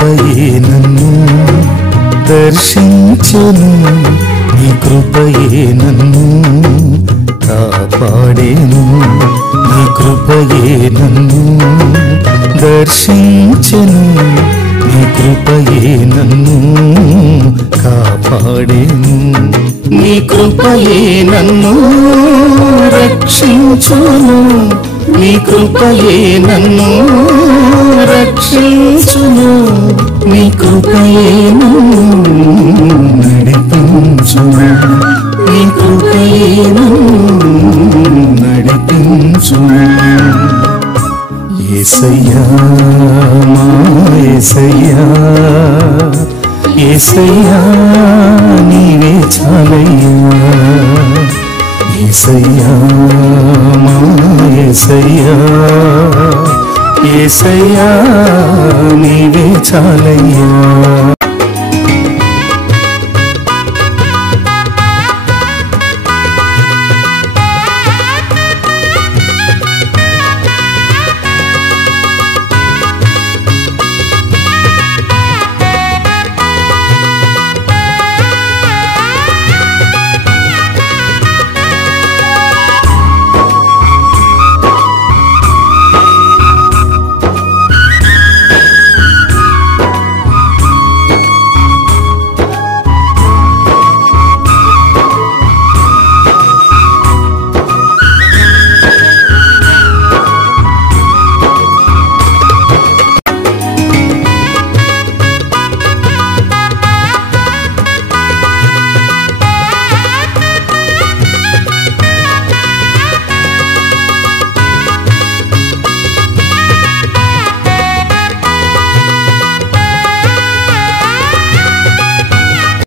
కృపయే నన్ను దర్శించెను, నీ కృపయే నన్ను కాపాడేను, నీ కృపయే నన్ను దర్శించెను, నీ కృపయే నన్ను కాపాడేను, నీ కృపయే నన్ను రక్షించును, నీ కృపయే నన్ను రక్షించును, నీ కృపయే నన్ను నడిపించును, నీ కృపయే నన్ను నడిపించును. యేసయ్యా మా యేసయ్యా, యేసయ్యా నీవే చాలయ్యా, యేసయ్యా మా యేసయ్యా, యేసయ్యా నీవే చాలయ్యా.